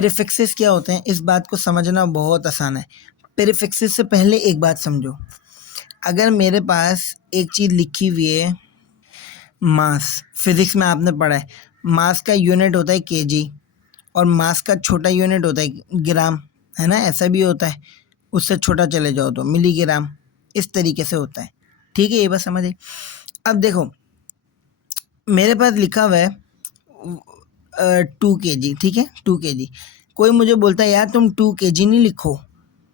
Prefixes क्या होते हैं, इस बात को समझना बहुत आसान है। प्रीफिक्सेस से पहले एक बात समझो, अगर मेरे पास एक चीज़ लिखी हुई है मास, फिज़िक्स में आपने पढ़ा है मास का यूनिट होता है केजी और मास का छोटा यूनिट होता है ग्राम, है ना, ऐसा भी होता है, उससे छोटा चले जाओ तो मिलीग्राम, इस तरीके से होता है। ठीक है, ये बस समझ आई। अब देखो मेरे पास लिखा हुआ है 2 kg, ठीक है 2 kg। कोई मुझे बोलता है यार तुम 2 kg नहीं लिखो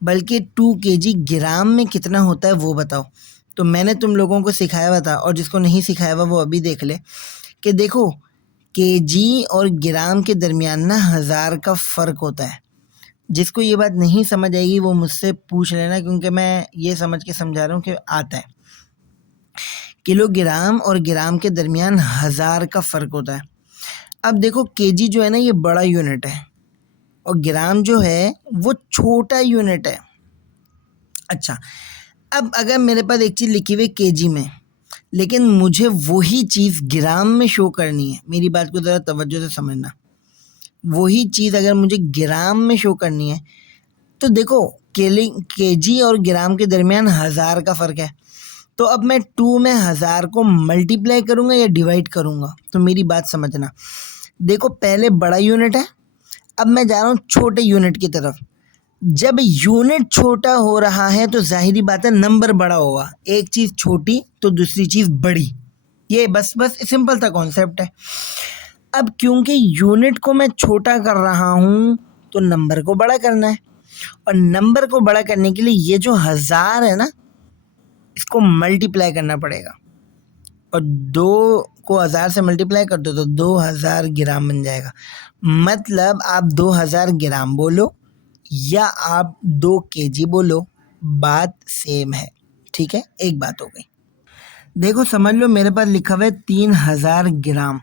बल्कि 2 kg ग्राम में कितना होता है वो बताओ। तो मैंने तुम लोगों को सिखाया हुआ था, और जिसको नहीं सिखाया हुआ वो अभी देख ले कि देखो केजी और ग्राम के दरमियान ना 1000 का फ़र्क होता है। जिसको ये बात नहीं समझ आएगी वो मुझसे पूछ लेना, क्योंकि मैं ये समझ के समझा रहा हूँ कि आता है। किलोग्राम और ग्राम के दरमियान 1000 का फ़र्क होता है। अब देखो केजी जो है ना ये बड़ा यूनिट है और ग्राम जो है वो छोटा यूनिट है। अच्छा, अब अगर मेरे पास एक चीज़ लिखी हुई केजी में लेकिन मुझे वही चीज़ ग्राम में शो करनी है, मेरी बात को ज़रा तवज्जो से समझना, वही चीज़ अगर मुझे ग्राम में शो करनी है तो देखो केजी और ग्राम के दरमियान 1000 का फ़र्क है। तो अब मैं 2 में 1000 को मल्टीप्लाई करूँगा या डिवाइड करूँगा, तो मेरी बात समझना। देखो पहले बड़ा यूनिट है, अब मैं जा रहा हूँ छोटे यूनिट की तरफ। जब यूनिट छोटा हो रहा है तो जाहिरी बात है नंबर बड़ा होगा, एक चीज़ छोटी तो दूसरी चीज़ बड़ी, ये बस सिंपल सा कॉन्सेप्ट है। अब क्योंकि यूनिट को मैं छोटा कर रहा हूँ तो नंबर को बड़ा करना है, और नंबर को बड़ा करने के लिए ये जो 1000 है ना इसको मल्टीप्लाई करना पड़ेगा, और 2 को 1000 से मल्टीप्लाई कर दो तो 2000 ग्राम बन जाएगा। मतलब आप 2000 ग्राम बोलो या आप 2 kg बोलो, बात सेम है। ठीक है, एक बात हो गई। देखो समझ लो मेरे पास लिखा हुआ है 3000 ग्राम,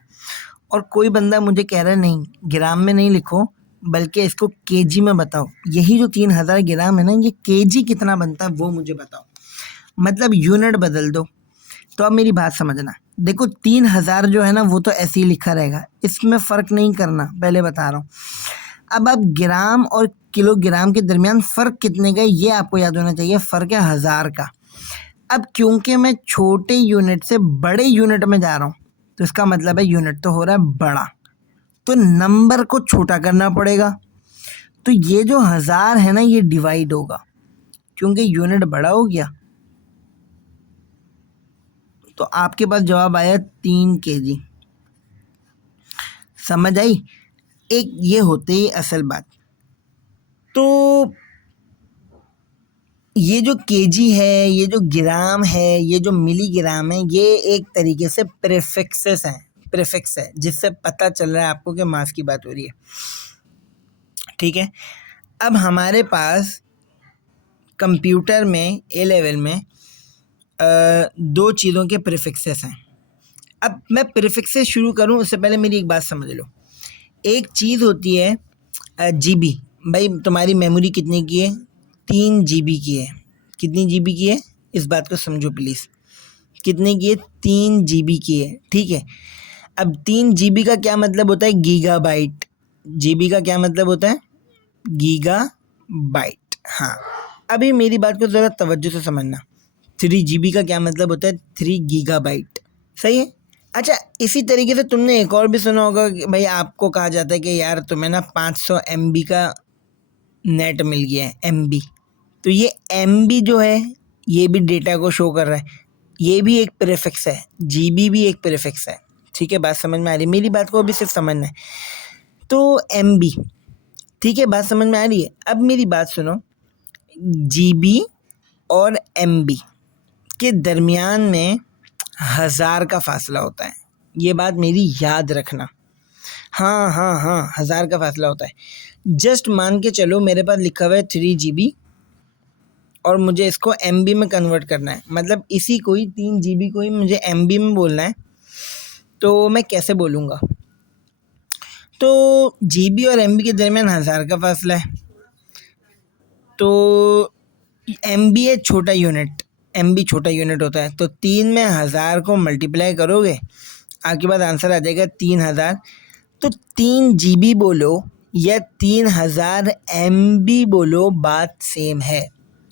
और कोई बंदा मुझे कह रहा है नहीं ग्राम में नहीं लिखो बल्कि इसको केजी में बताओ। यही जो 3000 ग्राम है ना ये केजी कितना बनता है वो मुझे बताओ, मतलब यूनिट बदल दो। तो अब मेरी बात समझना, देखो 3000 जो है ना वो तो ऐसे ही लिखा रहेगा, इसमें फ़र्क नहीं करना, पहले बता रहा हूँ। अब ग्राम और किलोग्राम के दरमियान फ़र्क कितने का है ये आपको याद होना चाहिए, फ़र्क है 1000 का। अब क्योंकि मैं छोटे यूनिट से बड़े यूनिट में जा रहा हूँ तो इसका मतलब है यूनिट तो हो रहा है बड़ा, तो नंबर को छोटा करना पड़ेगा। तो ये जो 1000 है ना ये डिवाइड होगा क्योंकि यूनिट बड़ा हो गया, तो आपके पास जवाब आया 3 kg। समझ आई? एक ये होती है असल बात। तो ये जो केजी है, ये जो ग्राम है, ये जो मिलीग्राम है, ये एक तरीके से प्रीफिक्सेस हैं, प्रीफिक्स है जिससे पता चल रहा है आपको कि मास की बात हो रही है। ठीक है, अब हमारे पास कंप्यूटर में ए लेवल में 2 चीज़ों के प्रीफिक्सेस हैं। अब मैं प्रीफिक्सेस शुरू करूं उससे पहले मेरी एक बात समझ लो। एक चीज़ होती है जीबी, भाई तुम्हारी मेमोरी कितने की है, 3 GB की है। कितनी GB की है इस बात को समझो प्लीज़, कितने की है, 3 GB की है। ठीक है, अब 3 GB का क्या मतलब होता है, गीगाबाइट। GB का क्या मतलब होता है, गीगाबाइट। हाँ, अभी मेरी बात को ज़रा तवज्जो से समझना, 3 GB का क्या मतलब होता है, 3 गीगाबाइट। सही है। अच्छा, इसी तरीके से तुमने एक और भी सुना होगा कि भाई आपको कहा जाता है कि यार तुम्हें ना 500 MB का नेट मिल गया है, MB। तो ये MB जो है ये भी डेटा को शो कर रहा है, ये भी एक प्रीफिक्स है, GB भी एक प्रीफिक्स है। ठीक है, बात समझ में आ रही है, मेरी बात को अभी सिर्फ समझना है। तो MB, ठीक है, बात समझ में आ रही है। अब मेरी बात सुनो, GB और MB के दरमियान में 1000 का फासला होता है, ये बात मेरी याद रखना। हाँ हाँ हाँ, 1000 का फासला होता है। जस्ट मान के चलो मेरे पास लिखा हुआ है 3 GB और मुझे इसको MB में कन्वर्ट करना है, मतलब इसी को ही 3 GB को ही मुझे MB में बोलना है, तो मैं कैसे बोलूँगा। तो GB और MB के दरमियान 1000 का फासला है, तो MB है छोटा यूनिट, MB छोटा यूनिट होता है, तो 3 में 1000 को मल्टीप्लाई करोगे आपके पास आंसर आ जाएगा 3000। तो 3 GB बोलो या 3000 MB बोलो, बात सेम है।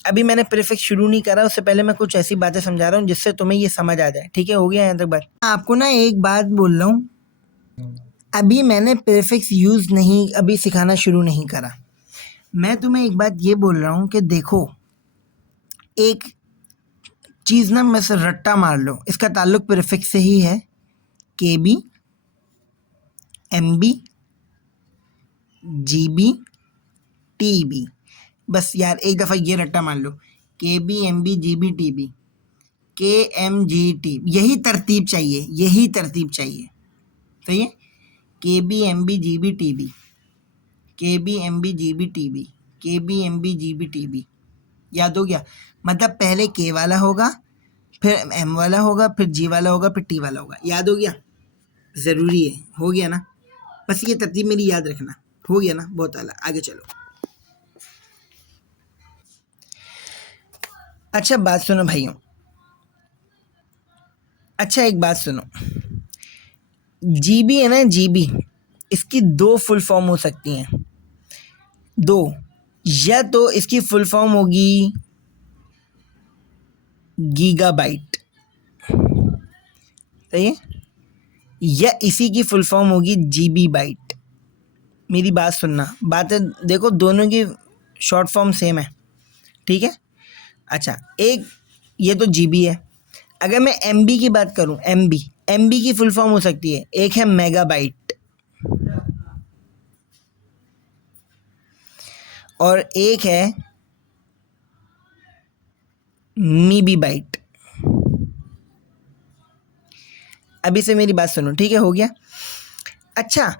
अभी मैंने प्रीफिक्स शुरू नहीं करा, उससे पहले मैं कुछ ऐसी बातें समझा रहा हूँ जिससे तुम्हें ये समझ आ जाए। ठीक है, हो गया यहाँ तक बात? आपको ना एक बात बोल रहा हूँ, अभी मैंने प्रीफिक्स यूज़ नहीं, अभी सिखाना शुरू नहीं करा। मैं तुम्हें एक बात ये बोल रहा हूँ कि देखो, एक चीज़ ना मैं से रट्टा मार लो, इसका ताल्लुक प्रीफिक्स से ही है। KB, MB, GB, TB। बस यार एक दफ़ा ये रट्टा मान लो, KB, MB, GB, TB, KMGT, यही तरतीब चाहिए, यही तरतीब चाहिए। सही है? KB, MB, GB, TB, KB, MB, GB, TB, KB, MB, GB, TB। याद हो गया? मतलब पहले K वाला होगा, फिर M वाला होगा, फिर G वाला होगा, फिर T वाला होगा। याद हो गया? ज़रूरी है। हो गया ना? बस ये तरतीब मेरी याद रखना। हो गया ना? बहुत आला। आगे चलो। अच्छा बात सुनो भाइयों, अच्छा एक बात सुनो, GB है ना, GB, इसकी दो फुल फॉर्म हो सकती हैं, दो। या तो इसकी फुल फॉर्म होगी गीगाबाइट, सही है, या इसी की फुल फॉर्म होगी GB बाइट। मेरी बात सुनना, बातें देखो, दोनों की शॉर्ट फॉर्म सेम है। ठीक है? अच्छा, एक ये तो GB है। अगर मैं MB की बात करूं, MB की फुल फॉर्म हो सकती है, एक है मेगाबाइट और एक है मीबी बाइट। अभी से मेरी बात सुनो, ठीक है? हो गया? अच्छा,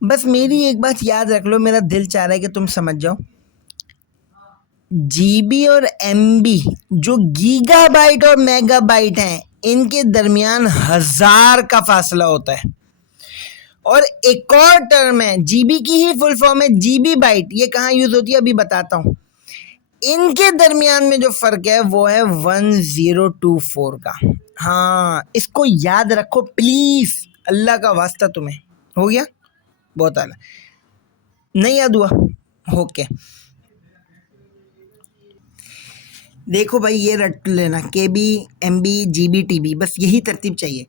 बस मेरी एक बात याद रख लो, मेरा दिल चाह रहा है कि तुम समझ जाओ, GB और MB जो गीगाबाइट और मेगाबाइट हैं, इनके दरमियान 1000 का फासला होता है। और एक और टर्म है, GB की ही फुल फॉर्म है GB बाइट। ये कहाँ यूज होती है अभी बताता हूँ। इनके दरमियान में जो फर्क है वो है 1024 का। हाँ, इसको याद रखो प्लीज, अल्लाह का वास्ता तुम्हें। हो गया? बहुत आला। नहीं याद हुआ? ओके, देखो भाई, ये रट लेना, KB, MB, GB, TB, बस यही तरतीब चाहिए।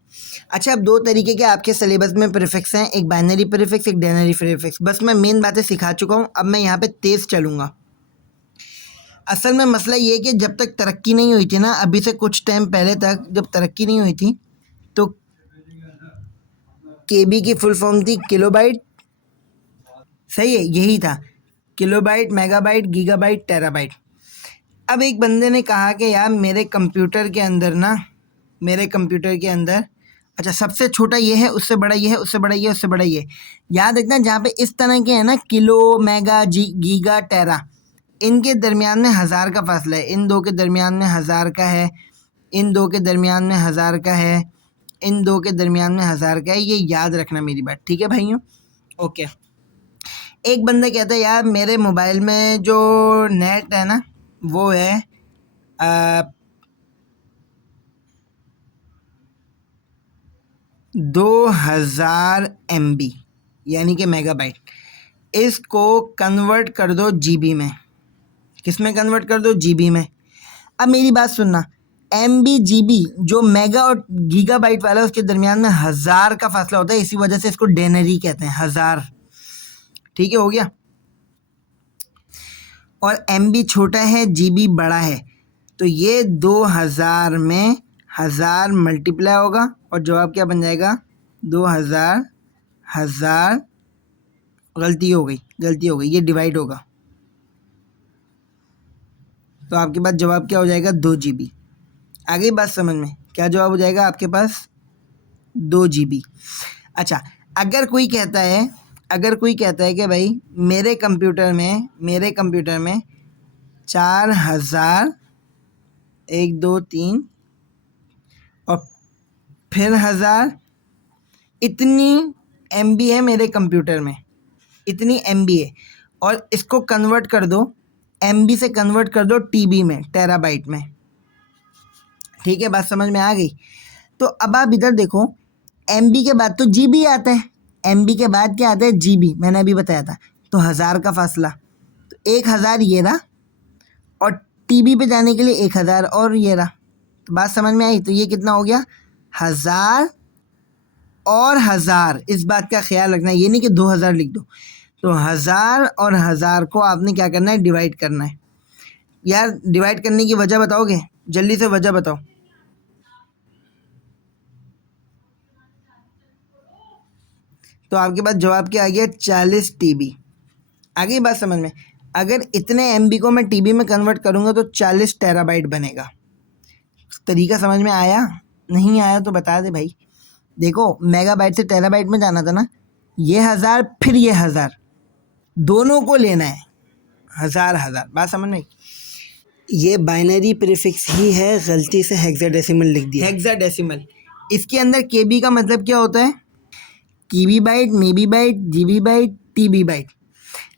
अच्छा, अब दो तरीके के आपके सिलेबस में प्रीफिक्स हैं, एक बाइनरी प्रीफिक्स, एक डेनरी प्रीफिक्स। बस मैं मेन बातें सिखा चुका हूँ, अब मैं यहाँ पे तेज़ चलूँगा। असल में मसला ये है कि जब तक तरक्की नहीं हुई थी ना, अभी से कुछ टाइम पहले तक जब तरक्की नहीं हुई थी, तो KB की फुल फॉर्म थी किलोबाइट। सही है, यही था, किलोबाइट, मेगाबाइट, गीगाबाइट, टेराबाइट। अब एक बंदे ने कहा कि यार मेरे कंप्यूटर के अंदर ना, मेरे कंप्यूटर के अंदर, अच्छा सबसे छोटा ये है, उससे बड़ा ये है, उससे बड़ा ये, उससे बड़ा ये। याद रखना, जहाँ पे इस तरह के हैं ना, किलो, मेगा, गीगा, टेरा, इनके दरमियान में 1000 का फासला है। इन दो के दरमियान में 1000 का है, इन दो के दरमियान में 1000 का है, इन दो के दरमियान में 1000 का है। ये याद रखना मेरी बात, ठीक है भाइयों? ओके। एक बंदा कहता है यार मेरे मोबाइल में जो नेट है ना, वो है 2000 MB, यानी कि मेगाबाइट। इसको कन्वर्ट कर दो GB में। किस में कन्वर्ट कर दो? GB में। अब मेरी बात सुनना, MB, GB जो मेगा और गीगाबाइट वाला है, उसके दरमियान में 1000 का फासला होता है, इसी वजह से इसको डेनरी कहते हैं, 1000। ठीक है, हो गया? और MB छोटा है, GB बड़ा है, तो ये 2000 में 1000 मल्टीप्लाई होगा और जवाब क्या बन जाएगा? 2000, 1000, गलती हो गई, ये डिवाइड होगा, तो आपके पास जवाब क्या हो जाएगा? 2 GB। आ गई बात समझ में? क्या जवाब हो जाएगा आपके पास? 2 GB। अच्छा, अगर कोई कहता है कि भाई मेरे कंप्यूटर में 4000, 1 2 3 और फिर 1000, इतनी MB है मेरे कंप्यूटर में, इतनी MB है, और इसको कन्वर्ट कर दो, MB से कन्वर्ट कर दो TB में, टेराबाइट में। ठीक है, बात समझ में आ गई? तो अब आप इधर देखो, MB के बाद तो GB आता है, MB के बाद क्या आता है? GB, मैंने अभी बताया था। तो 1000 का फासला, तो 1000 ये रहा, और टीबी पे जाने के लिए 1000 और ये रहा। तो बात समझ में आई? तो ये कितना हो गया, 1000 और 1000। इस बात का ख्याल रखना है, ये नहीं कि 2000 लिख दो। तो 1000 और 1000 को आपने क्या करना है, डिवाइड करना है। यार डिवाइड करने की वजह बताओगे? जल्दी से वजह बताओ। तो आपके पास जवाब क्या आ गया, 40 टीबी। आगे बात समझ में? अगर इतने एमबी को मैं टीबी में कन्वर्ट करूंगा तो 40 टेराबाइट बनेगा। तरीका समझ में आया? नहीं आया तो बता दे भाई। देखो मेगाबाइट से टेराबाइट में जाना था ना, ये 1000 फिर ये 1000, दोनों को लेना है, 1000 बात समझ में आई? ये बाइनरी प्रीफिक्स ही है, गलती से हेक्साडेसिमल लिख दिया। हेक्साडेसिमल, इसके अंदर केबी का मतलब क्या होता है, kibibyte, mebibyte, gibibyte, tebibyte.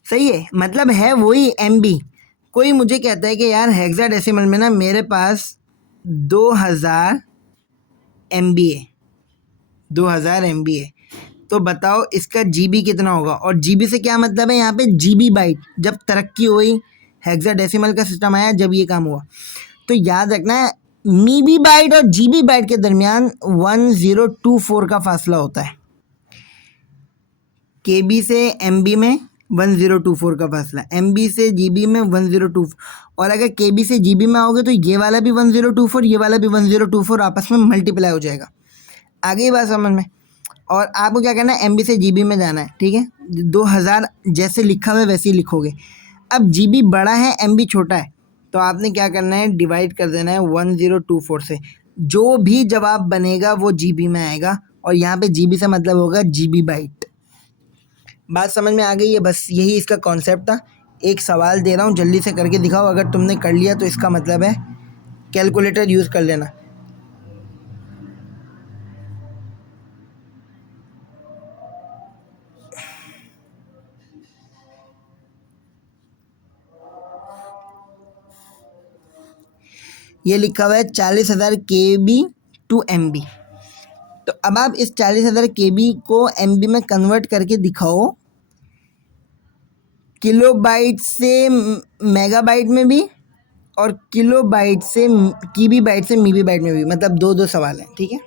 सही है, मतलब है वही एमबी। कोई मुझे कहता है कि यार हेक्साडेसिमल में ना मेरे पास 2000 MB है, 2000 MB है, तो बताओ इसका जीबी कितना होगा। और जीबी से क्या मतलब है यहाँ पे, जीबी बाइट। जब तरक्की हुई, हेक्साडेसिमल का सिस्टम आया, जब ये काम हुआ। तो याद रखना है, मीबी बाइट और जीबी बाइट के दरमियान 1024 का फासला होता है। केबी से एमबी में 1024 का फासला, एमबी से जीबी में 1024, और अगर केबी से जीबी में आओगे तो ये वाला भी 1024, ये वाला भी 1024, आपस में मल्टीप्लाई हो जाएगा। आगे ही बात समझ में? और आपको क्या करना है, एमबी से जीबी में जाना है, ठीक है। 2000 जैसे लिखा हुआ है वैसे ही लिखोगे। अब जीबी बड़ा है, एमबी छोटा है, तो आपने क्या करना है, डिवाइड कर देना है 1024 से। जो भी जवाब बनेगा वो जीबी में आएगा, और यहाँ पे जीबी से मतलब होगा जीबी बाइट। बात समझ में आ गई है? बस यही इसका कॉन्सेप्ट था। एक सवाल दे रहा हूँ, जल्दी से करके दिखाओ। अगर तुमने कर लिया तो इसका मतलब है कैलकुलेटर यूज़ कर लेना। ये लिखा हुआ है 40,000 KB टू MB। तो अब आप इस 40,000 KB को MB में कन्वर्ट करके दिखाओ, किलोबाइट से मेगाबाइट में भी, और किलोबाइट से कीबी बाइट से मीबी बाइट में भी। मतलब दो दो सवाल हैं, ठीक है।